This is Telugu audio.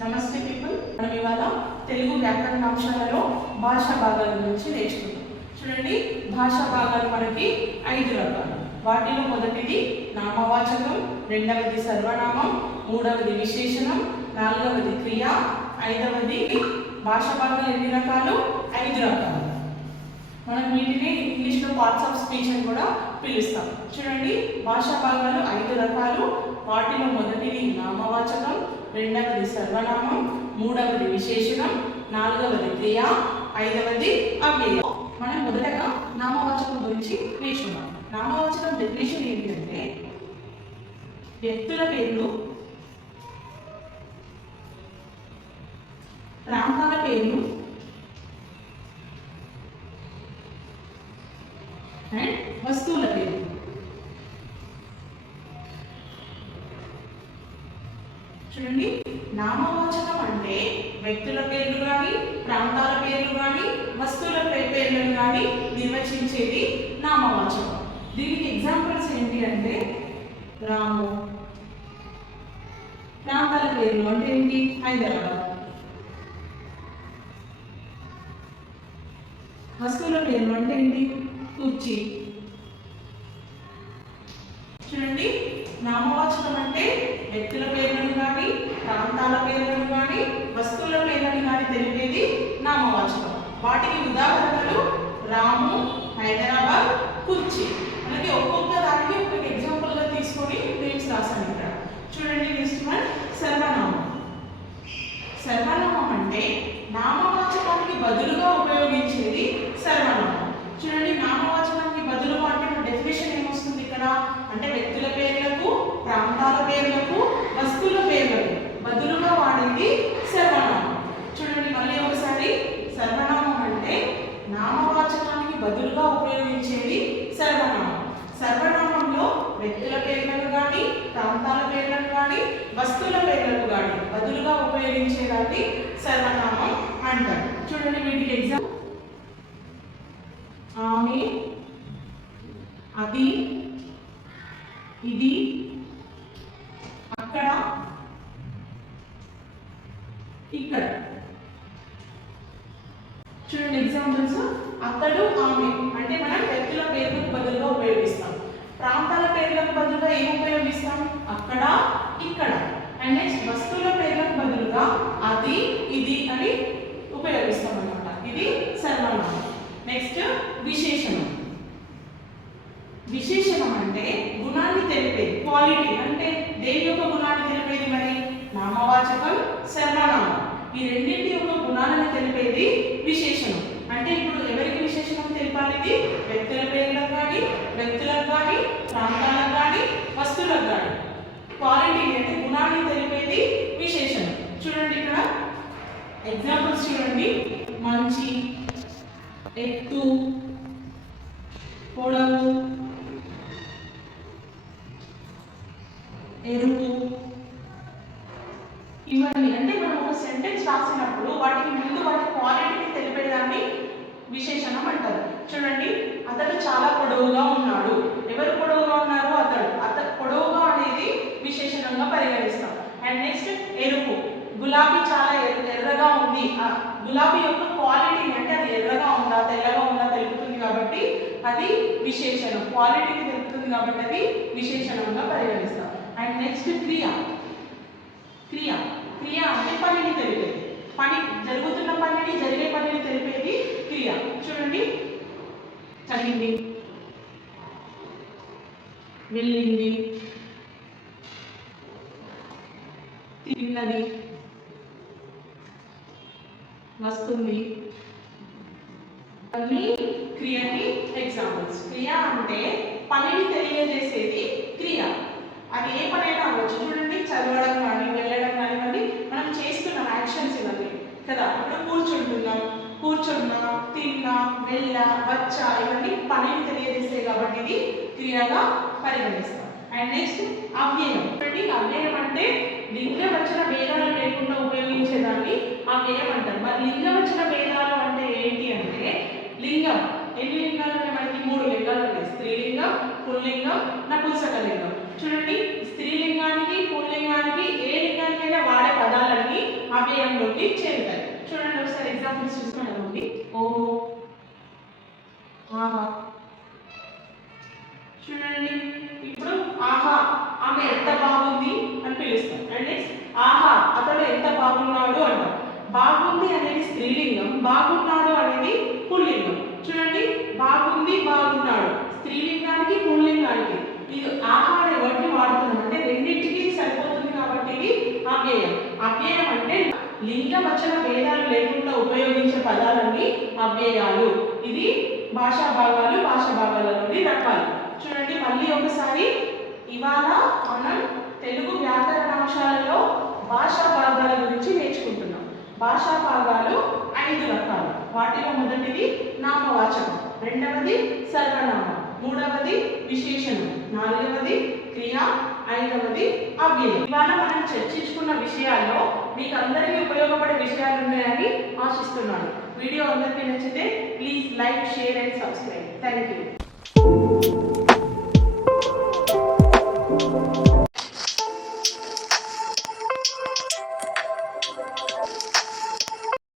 నమస్తే పీపుల్. మనం ఇవాళ తెలుగు వ్యాకరణ అంశాలలో భాషా భాగాల గురించి నేర్చుకుందాం. చూడండి, భాషా భాగాలు మనకి 5 రకాలు. వాటిలో మొదటిది నామవాచకం, రెండవది సర్వనామం, మూడవది విశేషణం, నాలుగవది క్రియ, ఐదవది. భాషా భాగాలు ఎన్ని రకాలు? 5 రకాలు. మనం వీటిని ఇంగ్లీష్లో పార్ట్స్ ఆఫ్ స్పీచ్ అని కూడా పిలుస్తాం. చూడండి, భాషా భాగాలు 5 రకాలు. వాటిలో మొదటిది నామవాచకం, రెండవది సర్వనామం, మూడవది విశేషణం, నాలుగవది క్రియ, ఐదవది అవ్యయం. మనం మొదటగా నామవాచకం గురించి నేర్చుకున్నాం. నామవాచకం డెఫినేషన్ ఏంటంటే వ్యక్తుల పేర్లు, ప్రాంతాల పేర్లు అండ్ వస్తువుల పేర్లు. చూడండి, నామవాచకం అంటే వ్యక్తుల పేర్లు కానీ, ప్రాంతాల పేర్లు కానీ, వస్తువుల పేర్లను కానీ నిర్వచించేది నామవాచకం. దీనికి ఎగ్జాంపుల్స్ ఏంటి అంటే రాము. ప్రాంతాల పేర్లు అంటే ఏంటి? హైదరాబాద్. వస్తువుల పేర్లు అంటే ఏంటి? కుర్చీ. చూడండి, నామవాచకం అంటే వ్యక్తుల పేర్లను కానీ, ప్రాంతాల పేర్లను కానీ, వస్తువుల పేర్లను కానీ తెలిపేది నామవాచకం. వాటికి ఉదాహరణలు రాము, హైదరాబాద్, కుర్చీ. మనకి ఒక్కొక్క దానికి ఒక్కొక్క ఎగ్జాంపుల్గా తీసుకొని నేమ్స్ రాశాను ఇక్కడ. చూడండి, నెక్స్ట్ వన్ సర్వనామం. సర్వనామం అంటే నామవాచకానికి బదులుగా ఉపయోగించేది సర్వనామం. చూడండి, నామవాచకానికి బదులుగా అంటే మన డెఫినేషన్ ఏమొస్తుంది ఇక్కడ అంటే వ్యక్తుల పేర్లకు, ప్రాంతాల పేర్లకు, వస్తువుల పేర్లకు బదులుగా వాడేది సర్వనామం. చూడండి, మళ్ళీ ఒకసారి, సర్వనామం అంటే నామవాచకానికి బదులుగా ఉపయోగించేది సర్వనామం. సర్వనామంలో వ్యక్తుల పేర్లను కానీ, ప్రాంతాల పేర్లను కానీ, వస్తువుల పేర్లకు కానీ బదులుగా ఉపయోగించేదాన్ని సర్వనామం అంటారు. చూడండి, వీటికి ఎగ్జాంపుల్ ఆమె, అది, ఇది, అక్కడ, ఇక్కడ. చూడండి ఎగ్జాంపుల్స్. అతడు, ఆమె అంటే మనం వ్యక్తుల పేర్లకు బదులుగా ఉపయోగిస్తాం. ప్రాంతాల పేర్లకు బదులుగా ఏం ఉపయోగిస్తాం? అక్కడ, ఇక్కడ. అండ్ నెక్స్ట్ వస్తువుల పేర్లకు బదులుగా అది, ఇది అని ఉపయోగిస్తాం అన్నమాట. ఇది సర్వనామం. నెక్స్ట్ విశేషణం. విశేషణం అంటే గుణాన్ని తెలిపేది, క్వాలిటీ. అంటే దేని యొక్క గుణాన్ని తెలిపేది? మరి నామవాచకం, సర్వనామం ఈ రెండింటి యొక్క గుణాలను తెలిపేది విశేషణం. అంటే ఇప్పుడు ఎవరికి విశేషణం తెలిపాలి? ఇది వ్యక్తుల పేర్లకు కానీ, ప్రాంతాలకు కానీ, వస్తువులకు కానీ. క్వాలిటీ అంటే గుణాన్ని తెలిపేది విశేషణం. చూడండి, ఇక్కడ ఎగ్జాంపుల్స్ చూడండి. మంచి, ఎత్తు, పొడవు, ఎరుపు. ఇవన్నీ అంటే మనం ఒక సెంటెన్స్ రాసినప్పుడు వాటికి ముందు వాటి క్వాలిటీని తెలిపేదాన్ని విశేషణం అంటారు. చూడండి, అతడు చాలా పొడవుగా ఉన్నాడు. ఎవరు పొడవుగా ఉన్నారు? అతడు పొడవుగా అనేది విశేషణంగా పరిగణిస్తాం. అండ్ నెక్స్ట్ ఎరుపు. గులాబీ చాలా ఎర్రగా ఉంది. గులాబీ యొక్క క్వాలిటీని అంటే అది ఎర్రగా ఉందా, తెల్లగా ఉందా తెలుపుతుంది కాబట్టి అది విశేషణం. క్వాలిటీని తెలుపుతుంది కాబట్టి అది విశేషణంగా పరిగణిస్తాం. అండ్ నెక్స్ట్ క్రియ. క్రియ క్రియ అంటే పనిని తెలిపేది. పని జరుగుతున్న పనిని, జరిగే పనిని తెలిపేది క్రియ. చూడండి, చదివింది, వెళ్ళింది, తిన్నది, వస్తుంది. అన్ని క్రియకి ఎగ్జాంపుల్స్. క్రియ అంటే పనిని తెలియజేసేది క్రియ. అది ఏ పనైనా అవ్వచ్చు. చూడండి, చదవడం కానీ, వెళ్ళడం కానివ్వండి, మనం చేస్తున్నాం యాక్షన్స్ ఇవన్నీ కదా. ఇప్పుడు కూర్చుంటున్నాం, కూర్చున్నా, తిన్నా, వెళ్ళా, వచ్చా ఇవన్నీ పనిని తెలియజేస్తాయి కాబట్టి ఇది క్రియగా పరిగణిస్తాం. అండ్ నెక్స్ట్ అవ్యయం. అవ్యయం అంటే లింగవచన భేదాలు లేకుండా ఉపయోగించేదాన్ని అవ్యయం అంటారు. మరి లింగవచన భేదాలు అంటే ఏంటి అంటే లింగం. ఎన్ని లింగాలు ఉన్నాయి? మనకి 3 లింగాలు ఉన్నాయి. స్త్రీలింగం, పుల్లింగం, నపుంసకలింగం. చూడండి, స్త్రీలింగానికి, పుల్లింగానికి ఏ లింగానికైనా వాడే పదాలన్నీ లోకి చేరుతాయి. చూడండి ఒకసారి ఎగ్జాంపుల్స్ చూసుకున్నామండి. ఓహో, ఆహా. చూడండి ఇప్పుడు ఆహా ఆమె ఎంత బాగుంది అని పిలుస్తాం. అండ్ నెక్స్ట్ ఆహా అతడు ఎంత బాగున్నాడు అంటాం. బాగుంది అనేది స్త్రీలింగం, బాగున్నాడు అనేది పుల్లింగం. చూడండి బాగుంది బాగున్నాడు స్త్రీలింగానికి పుల్లింగానికి ఇది ఆహా అనే వర్డ్ని వాడుతున్నాం. అంటే రెండింటికి సరిపోతుంది కాబట్టి ఇది అవ్యయం. అవ్యయం అంటే లింగ వచన భేదాలు లేకుండా ఉపయోగించే పదాలన్నీ అవ్యయాలు. ఇది భాషా భాగాలు, భాషా భాగాలలోని రకాలు. చూడండి మళ్ళీ ఒకసారి, ఇవాళ మనం తెలుగు వ్యాకరణాంశాలలో భాషా భాగాల గురించి నేర్చుకుంటున్నాం. భాషా భాగాలు 5 రకాలు. వాటిలో మొదటిది నామవాచకం, రెండవది సర్వనామం, మూడవది విశేషణం, నాలుగవది క్రియ, ఐదవది అవ్యయం. ఇవాళ మనం చర్చించుకున్న విషయాల్లో మీకు అందరికీ ఉపయోగపడే విషయాలు ఉన్నాయని ఆశిస్తున్నాను. వీడియో అందరికీ నచ్చితే please like, share and subscribe. Thank you.